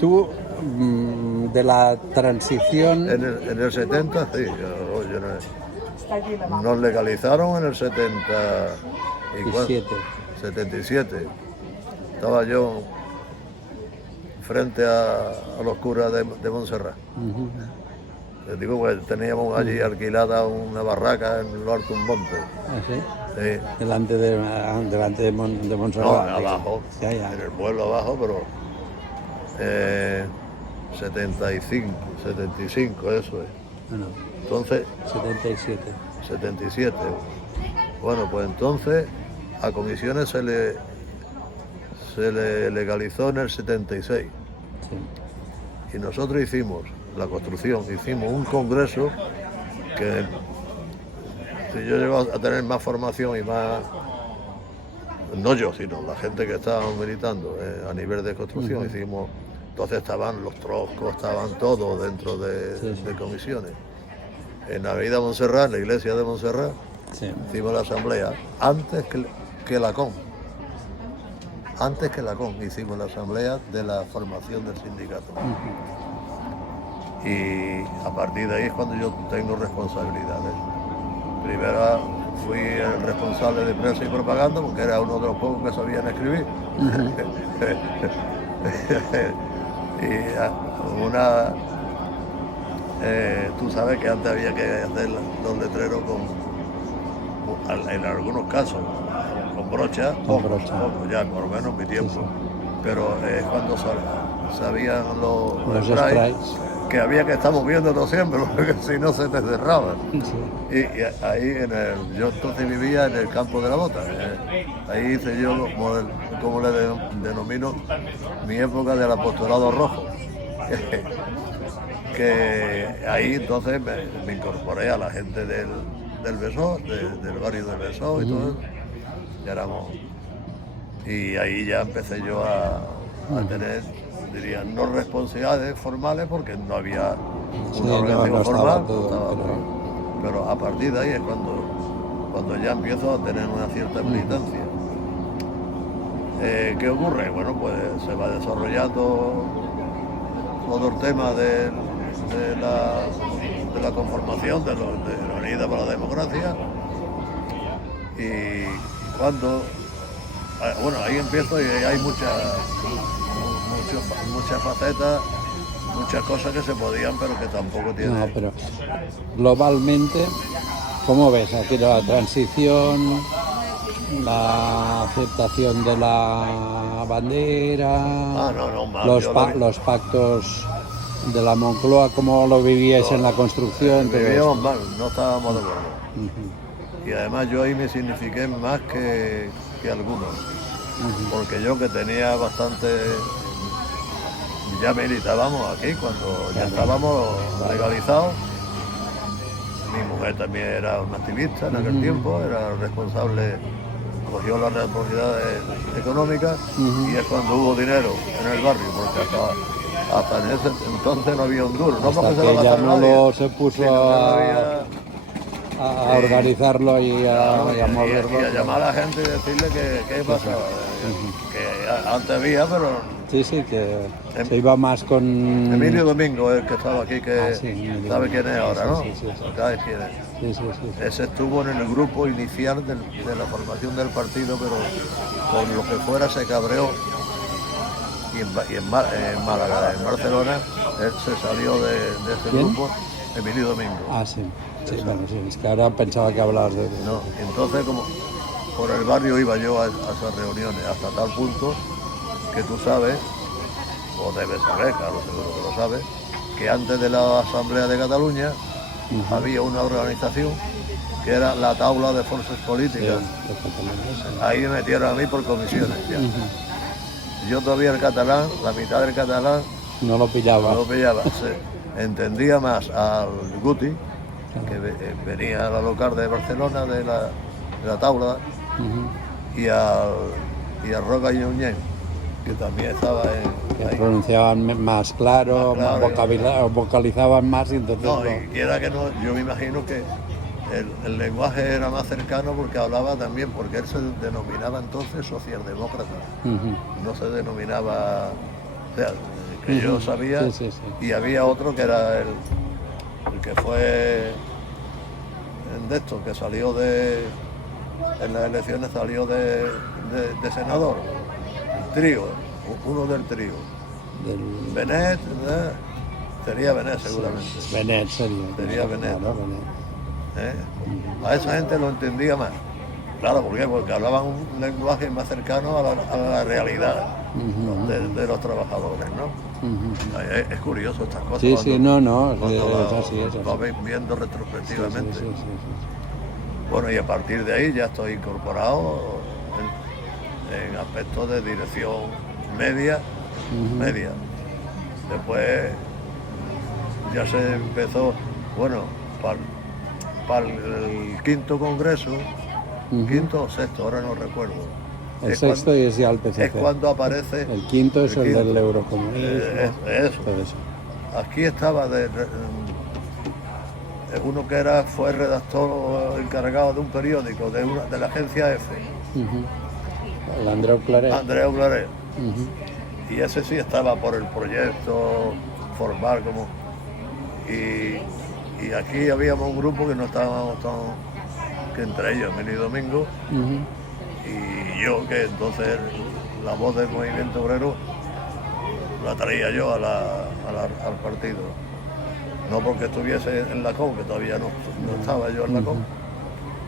Tú, de la transición... En el 70, sí, nos legalizaron en el 77. Estaba yo frente a los curas de Montserrat. Les digo, pues teníamos allí alquilada una barraca en lo alto de un monte. ¿Ah, sí? Sí. Delante de Montserrat. No, abajo, ya. en el pueblo abajo, pero 75, eso es. Bueno, Entonces, 77. Bueno, pues entonces a Comisiones se le legalizó en el 76. Sí. Y nosotros hicimos la construcción, hicimos un congreso que si yo llego a tener más formación y más, no yo, sino la gente que estaba militando a nivel de construcción, hicimos, entonces estaban los troscos, estaban todos dentro de Comisiones. En la avenida Montserrat, en la iglesia de Montserrat, hicimos la asamblea antes que la CON. Antes que la CON hicimos la asamblea de la formación del sindicato. Y a partir de ahí es cuando yo tengo responsabilidades. Primero fui el responsable de prensa y propaganda, porque era uno de los pocos que sabían escribir. Y tú sabes que antes había que hacer los letreros en algunos casos con brocha, poco, ya por lo menos en mi tiempo. Sí. Pero es cuando sabían los sprays, que había que estar moviéndolo siempre, porque si no se te cerraban. Sí. Y ahí yo entonces vivía en el campo de la bota. Ahí hice yo, como le denomino, mi época del apostolado rojo. Que ahí entonces me incorporé a la gente del Besós, del barrio del Besós y todo eso. Y ahí ya empecé yo a tener, diría, no responsabilidades formales porque no había una organización formal, pero a partir de ahí es cuando ya empiezo a tener una cierta militancia. ¿Qué ocurre? Bueno, pues se va desarrollando todo el tema de la conformación de la Unidad para la Democracia, y cuando ahí empiezo y hay muchas facetas, muchas cosas que se podían pero que tampoco tienen. No, pero globalmente, ¿cómo ves aquí la transición, la aceptación de la bandera, los pactos de la Moncloa, cómo lo vivíais en la construcción? Vivíamos mal, no estábamos de acuerdo. Y además yo ahí me signifiqué más que algunos, porque yo que tenía bastante, ya militábamos aquí cuando ya estábamos legalizados. Mi mujer también era una activista en aquel tiempo, era responsable, cogió las responsabilidades económicas, y es cuando hubo dinero en el barrio, porque hasta en ese entonces no había un duro. No hasta que ya no se puso a organizarlo y a moverlo. Y a llamar a la gente y decirle qué pasaba. Que antes había, pero... Sí, que se iba más con... Emilio Domingo, el que estaba aquí, que sabe quién es ahora, ¿no? ¿Sabes quién es? Sí. Ese estuvo en el grupo inicial de la formación del partido, pero por lo que fuera se cabreó. Y en Málaga, en Barcelona, él se salió de ese grupo, Emilio Domingo. Sí, es que ahora pensaba que hablabas de él. No, entonces como por el barrio iba yo a esas reuniones, hasta tal punto que tú sabes, o debes saber, claro, seguro que lo sabes, que antes de la Asamblea de Cataluña había una organización que era la Taula de Fuerzas Políticas. Ahí me metieron a mí por comisiones ya. Yo todavía el catalán, la mitad del catalán, no lo pillaba. Entendía más al Guti, que venía a la local de Barcelona, de la Taula, y a Roca y Uñén, que también estaba que pronunciaban más claro, vocalizaban más, y entonces... y quiera que no, yo me imagino que el lenguaje era más cercano porque hablaba también, porque él se denominaba entonces socialdemócrata, no se denominaba, o sea, que yo sabía, Sí, sí, sí. y había otro que era el que fue de esto, que salió en las elecciones salió de senador, el trío, uno del trío. Del... Benet, sería Benet seguramente. Benet sería. Sería Benet, Claro, ¿no? Benet. A esa gente lo entendía más. Claro, ¿por qué? Porque hablaban un lenguaje más cercano a la realidad de los trabajadores, ¿no? Es curioso estas cosas. Sí, sí, no, es cuando así, es así. lo vais viendo retrospectivamente. Sí. Bueno, y a partir de ahí ya estoy incorporado en aspectos de dirección media. Después ya se empezó, bueno, para el quinto congreso, quinto o sexto, ahora no recuerdo. El sexto y es ya el PCC. Es cuando aparece... El quinto es el del eurocomunismo. Eso. Aquí estaba uno que fue redactor encargado de un periódico, de la agencia F. El Andreu Claret. Andreu Claret. Y ese sí estaba por el proyecto formal como... Y aquí habíamos un grupo que no estábamos que entre ellos, Mini Domingo, y yo, que entonces la voz del movimiento obrero la traía yo al partido. No porque estuviese en la CON, que todavía no estaba yo en la CON,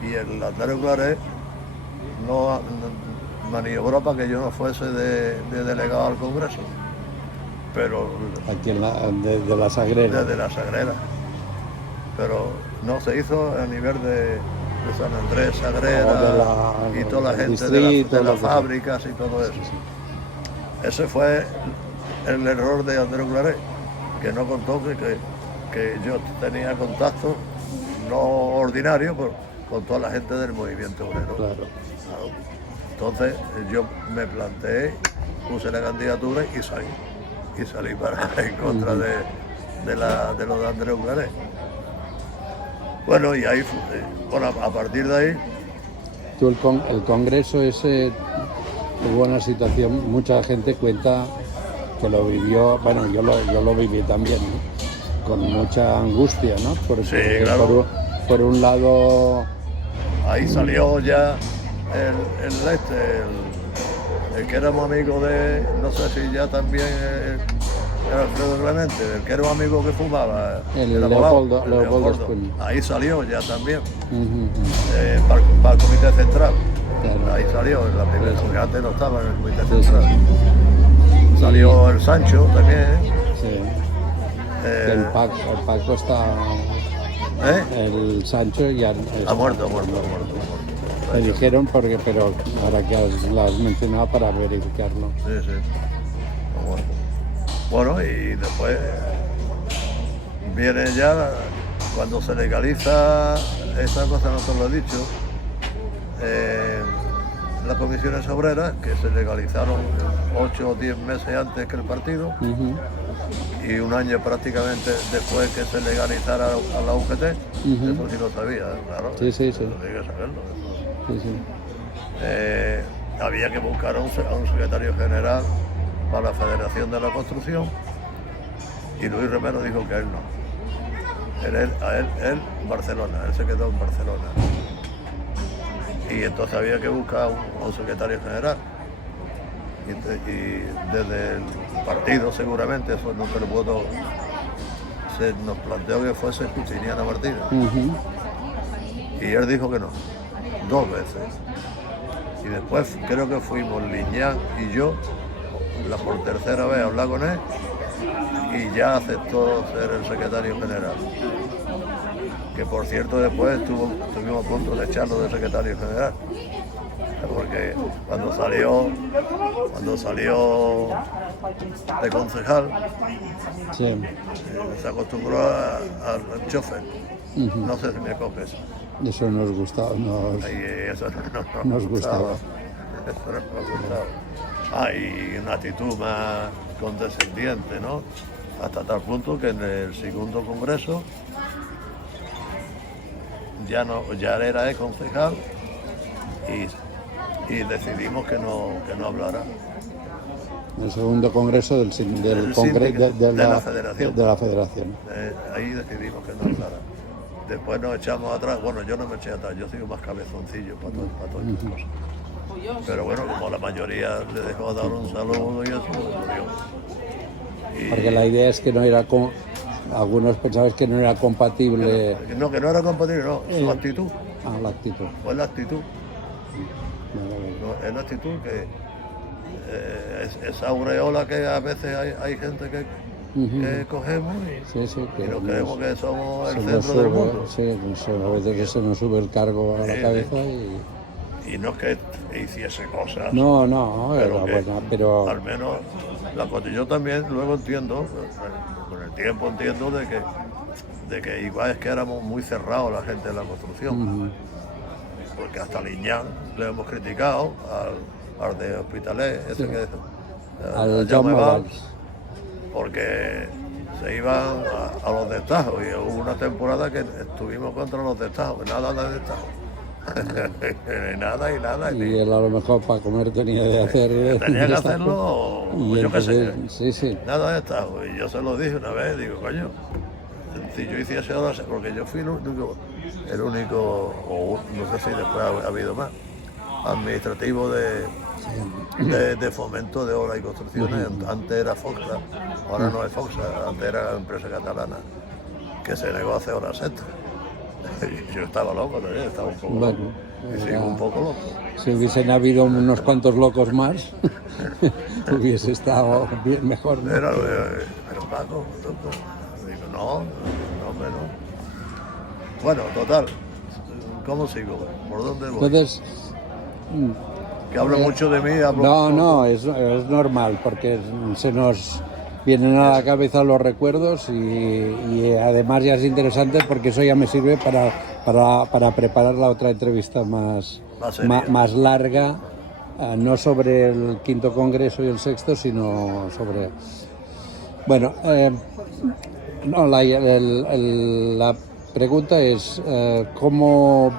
y el Andreu Claret no maniobró para que yo no fuese de delegado al Congreso. Pero aquí de la Sagrera. Desde la Sagrera. Pero no se hizo a nivel de San Andrés, Sagrera y toda la gente de las fábricas y todo eso. Sí. Ese fue el error de Andreu Claret, que no contó que yo tenía contacto no ordinario con toda la gente del movimiento obrero. Claro. Entonces yo me planteé, puse la candidatura y salí en contra de lo de Andreu Claret. Bueno, y ahí, a partir de ahí... Tú el congreso ese tuvo una situación, mucha gente cuenta que lo vivió, bueno, yo lo viví también, ¿no? Con mucha angustia, ¿no? Porque sí, claro. por un lado... Ahí salió ya el que éramos amigos de, no sé si ya también era Alfredo Clemente, el que era un amigo que fumaba. El Leopoldo. Ahí salió ya también, para el Comité Central. Claro. Ahí salió en la primera, porque antes no estaba en el Comité Central. Sí. Salió el Sancho también. Sí. El Paco está... El Sancho ya... Ha muerto. Me dijeron, pero ahora que lo has mencionado para verificarlo. Sí. Bueno, y después viene ya, cuando se legaliza, esta cosa no te lo he dicho, las comisiones obreras, que se legalizaron 8 o 10 meses antes que el partido, y un año prácticamente después que se legalizara a la UGT, eso sí lo sabía, claro. Sí. Tenía que saberlo. Sí. Había que buscar a un secretario general para la Federación de la Construcción, y Luis Romero dijo que él no. Él Barcelona, él se quedó en Barcelona. Y entonces había que buscar un secretario general. Y desde el partido seguramente, eso no te lo puedo... Se nos planteó que fuese Justiniano Martínez. Y él dijo que no, 2 veces. Y después creo que fuimos Liñán y yo, por tercera vez a hablar con él, y ya aceptó ser el secretario general. Que por cierto después estuvimos a punto de echarlo de secretario general. Porque cuando salió de concejal, sí. Se acostumbró al chofer. No sé si me coges. Eso nos gustaba. Eso no nos gustaba. Eso no nos gustaba. Y una actitud más condescendiente, ¿no? Hasta tal punto que en el segundo congreso ya era concejal y decidimos que no hablara. El segundo congreso del de la Federación. De la Federación. Ahí decidimos que no hablara. Después nos echamos atrás. Bueno, yo no me eché atrás, yo soy más cabezoncillo para todas estas cosas. Pero bueno, como la mayoría le dejó dar un saludo y eso, murió. Porque la idea es que no era algunos pensaban que no era compatible. Que no era compatible, no, su actitud. La actitud. Pues la actitud. Es la actitud que esa aureola que a veces hay gente que cogemos y nos creemos que somos el centro del mundo. Sí, a veces que se nos sube el cargo a la cabeza y no es que hiciese cosas. No, pero al menos yo también luego entiendo, con el tiempo entiendo de que igual es que éramos muy cerrados la gente de la construcción. Porque hasta Liñán le hemos criticado, al de Hospitalet, al Jaume Valls, porque se iban a los destajos y hubo una temporada que estuvimos contra los destajos, nada de destajos. nada. Y él a lo mejor para comer tenía que hacerlo, yo qué sé. Sí. Nada de destajos. Y yo se lo dije una vez, digo, coño, si yo hiciese ahora, porque yo fui el único, o no sé si después ha habido más, administrativo de fomento de obras y construcciones. Antes era Foxa, ahora no es Foxa, antes era empresa catalana, que se negó a hacer horas extras. Yo estaba loco también, estaba un poco loco. Y sigo un poco loco. Si hubiesen habido unos cuantos locos más, hubiese estado bien mejor, ¿no? Pero Paco, digo, no. Bueno, total, ¿cómo sigo? ¿Por dónde voy? Entonces, que hablo mucho de mí. No, es normal, porque se nos vienen a la cabeza los recuerdos y además ya es interesante porque eso ya me sirve para preparar la otra entrevista más larga, no sobre el quinto congreso y el sexto, sino sobre... Bueno, la pregunta es ¿cómo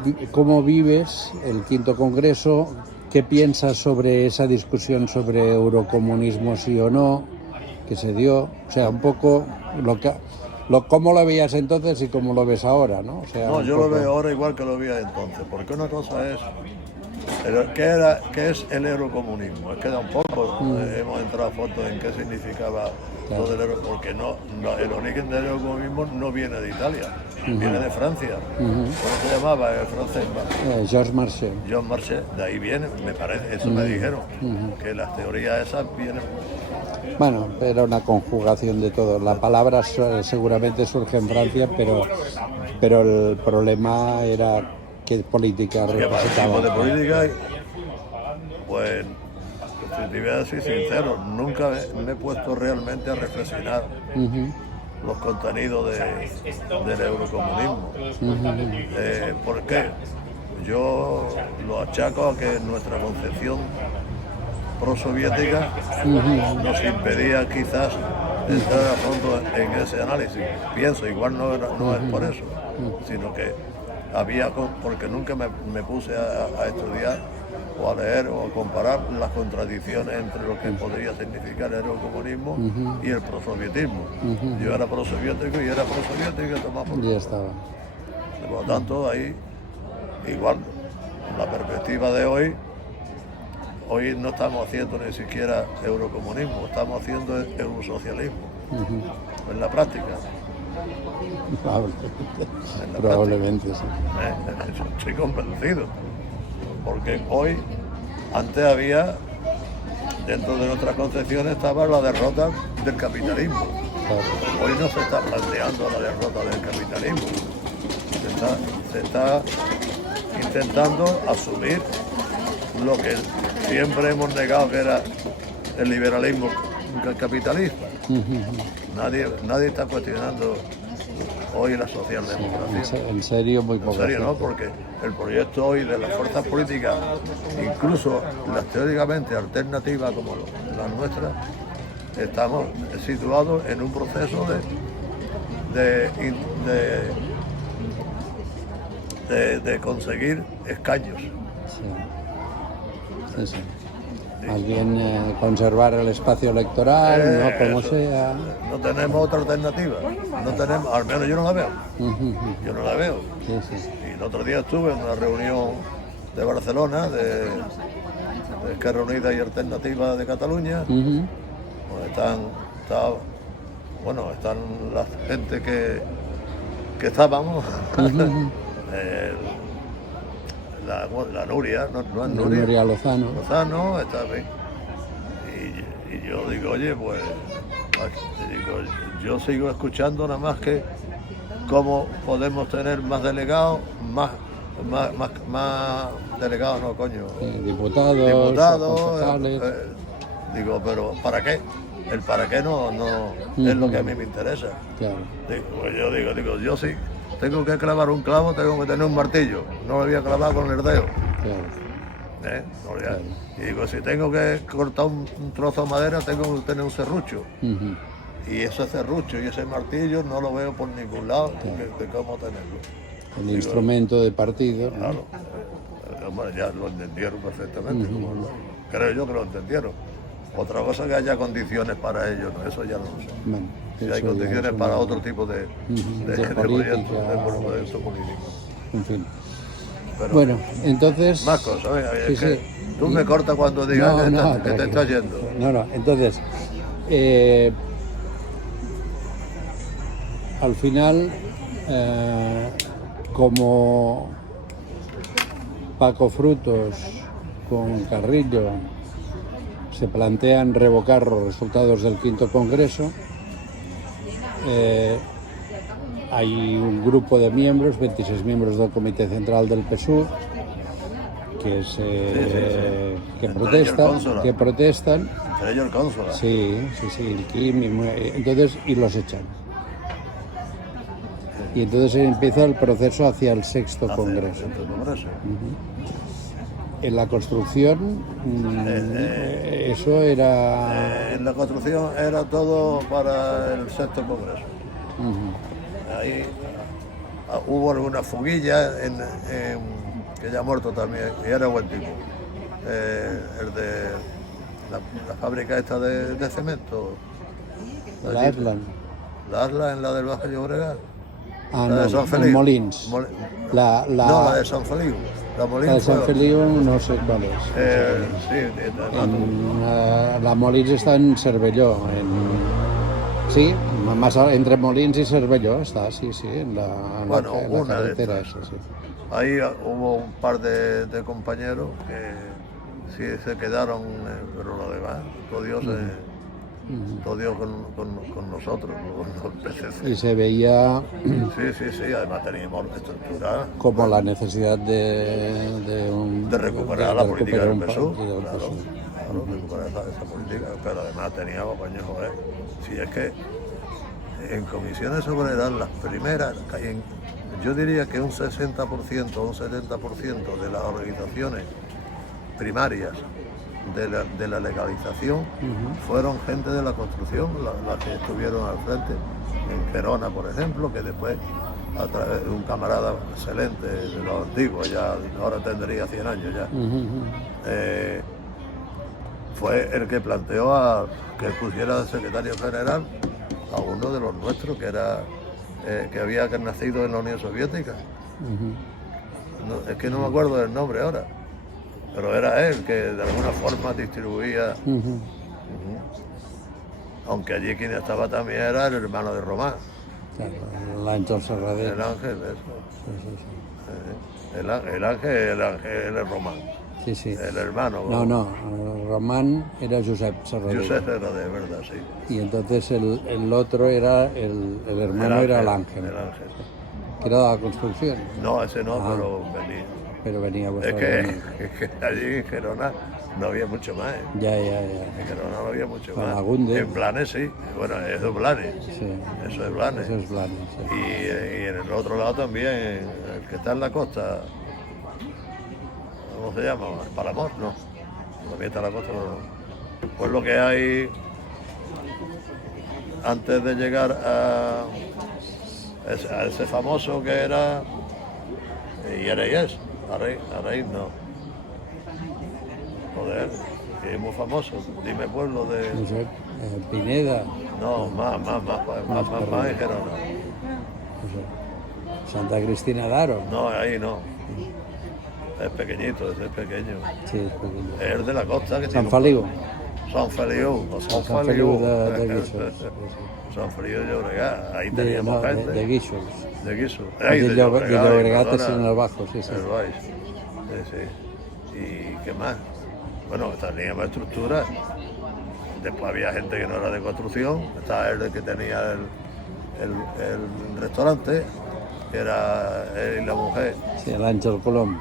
vives el quinto congreso? ¿Qué piensas sobre esa discusión sobre eurocomunismo sí o no que se dio? O sea, un poco cómo lo veías entonces y cómo lo ves ahora, ¿no? O sea, no, yo lo veo ahora igual que lo veía entonces, porque una cosa es ¿qué es el eurocomunismo? Es que tampoco hemos entrado a fondo en qué significaba lo del euro, porque el origen del eurocomunismo no viene de Italia, viene de Francia. ¿Cómo se llamaba el francés? Georges Marchais. Georges Marchais, de ahí viene, me parece, eso me dijeron, que las teorías esas vienen... Bueno, era una conjugación de todo. La palabra seguramente surge en Francia, pero el problema era qué política representaba. Tipo de política, pues, si te voy a decir sincero, nunca me he puesto realmente a reflexionar los contenidos del eurocomunismo. ¿Por qué? Yo lo achaco a que nuestra concepción prosoviética nos impedía quizás entrar a fondo en ese análisis. Pienso, igual no es por eso, sino que porque nunca me puse a estudiar o a leer o a comparar las contradicciones entre lo que podría significar el eurocomunismo y el prosovietismo. Yo era prosoviético y era prosoviético y tomaba por... Ya estaba. Por lo tanto, ahí, igual, la perspectiva de hoy no estamos haciendo ni siquiera eurocomunismo, estamos haciendo eurosocialismo, en la práctica. Probablemente sí. Estoy convencido, porque antes había, dentro de nuestras concepciones estaba la derrota del capitalismo. Claro. Hoy no se está planteando la derrota del capitalismo, se está intentando asumir lo que siempre hemos negado, que era el liberalismo capitalista. Nadie está cuestionando hoy la socialdemocracia. En serio, muy poco. En serio, ¿no? Porque el proyecto hoy de las fuerzas políticas, incluso las teóricamente alternativas como las nuestras, estamos situados en un proceso de conseguir escaños. Sí. Más bien conservar el espacio electoral, ¿no? Como eso. sea. No tenemos otra alternativa. No tenemos, al menos yo no la veo. Ujú. Yo no la veo. Sí, sí. Y el otro día estuve en una reunión de Barcelona, de Esquerra Unida y Alternativa de Cataluña. Ujú. Pues están la gente que estábamos. Eh, la Nuria, no es Nuria. Nuria Lozano. Lozano está bien. Y yo digo, oye, pues, yo sigo escuchando nada más que cómo podemos tener más delegados, más delegados, no, coño. Diputados, concejales. Digo, pero ¿para qué? El para qué no es lo que a mí me interesa. Claro. Yo digo, yo sí tengo que clavar un clavo, tengo que tener un martillo, no lo voy a clavar con el dedo. Claro. Claro. Y digo, si tengo que cortar un trozo de madera, tengo que tener un serrucho. Ujú. Y ese serrucho y ese martillo no lo veo por ningún lado de cómo tenerlo. El instrumento de partido, ¿no? Claro. Hombre, ya lo entendieron perfectamente, creo yo que lo entendieron. Otra cosa que haya condiciones para ello, ¿no? Eso ya no lo sé. Bueno, Si hay eso ya condiciones es para una- otro tipo de política, proyecto político. en fin. Pero, Bueno, entonces... más cosas, venga, Sí, es que sí. tú me cortas cuando digas que te tranquilo. estás yendo. No, entonces, al final, como Paco Frutos con Carrillo se plantean revocar los resultados del quinto congreso, hay un grupo de miembros, 26 miembros del Comité Central del PSUV, que protestan. Entre ellos el cónsul. Sí, el Kim, entonces, y los echan. Y entonces empieza el proceso hacia el sexto congreso. En la construcción, eso era... En la construcción era todo para el sexto congreso. Ahí hubo alguna fuguilla que ya ha muerto también, y era buen tipo. El de la fábrica esta de cemento. La Atlan. La Atlan en la del Bajo Llobregat. Ah, La no, de San en Feliu. Molins. No, La la de San Feliu. La Molins de San fue- Feliu no sé cuál es. La Molins está en Cervelló. Sí, más entre Molins y Cervelló está, sí, en la una de carretera estas. esa, sí. Ahí hubo un par de compañeros que sí se quedaron, pero lo demás, todo Dios, con nosotros, con el PCC. Y se veía Sí, además teníamos estructura como la necesidad de recuperar la política del PSOE. partido del Claro, PSOE. recuperar esa política, pero además teníamos, coño, joder, si es que en comisiones obreras las primeras, yo diría que un 60% o un 70% de las organizaciones primarias de la legalización fueron gente de la construcción, las que estuvieron al frente, en Gerona, por ejemplo, que después, a través de un camarada excelente de los antiguos, ya ahora tendría 100 años ya, fue el que planteó que pusiera de secretario general a uno de los nuestros, que había nacido en la Unión Soviética. Es que no me acuerdo del nombre ahora, pero era él que de alguna forma distribuía. Aunque allí quien estaba también era el hermano de Román. Claro, el Ángel Serradell. El Ángel, eso. El Ángel es Román. Sí. El hermano. No, Román era Josep Serradell. Josep Serradell, verdad, sí. Y entonces el otro era, el hermano era el Ángel. El Ángel. Que era de la construcción. No, ese no, pero venía. Pero venía vuestro Es que allí en Gerona no había mucho más. Ya. En Gerona no había mucho Con más. Agunde. En Blanes sí. Bueno, eso es Blanes. Sí. Eso es Blanes. Eso es Blanes, sí. Y en el otro lado también, el que está en la costa, ¿cómo se llama? Palamor, no. También está en la costa, no. Pues lo que hay antes de llegar a ese famoso que era Yereyes, a raíz no. Joder, que es muy famoso. Dime pueblo de... No sé, Pineda, No, más en Gerona. no sé, Santa Cristina d'Aro. No, ahí no. Es pequeñito, ese es pequeño. Sí, és pequeño. Es de la costa que Sant tiene... Feliu. Sant Feliu, o Sant Sant Feliu. Feliu de Guíxols. Sí, Sant Feliu de Llobregat, ahí sí. teníamos De gente. Guíxols. De Guiso. De Llobregat es en perdona. el Bajo, sí, sí. El Baix. Sí, sí. ¿Y qué más? Bueno, teníamos estructuras. Después había gente que no era de construcción. Estaba el que tenía el restaurante, que era él y la mujer. Sí, l'Àngel Colom.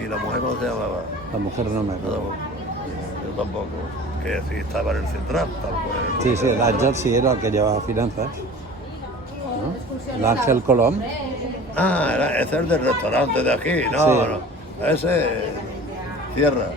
¿Y la mujer cómo se llamaba? La mujer no me No, acuerdo. yo tampoco. Que sí estaba en el central. Sí, sí, l'Àngel sí era el que llevaba finanzas. ¿No? L'Àngel Colom. Ah, ese es el del restaurante de aquí. No, Sí. no. Ese cierra.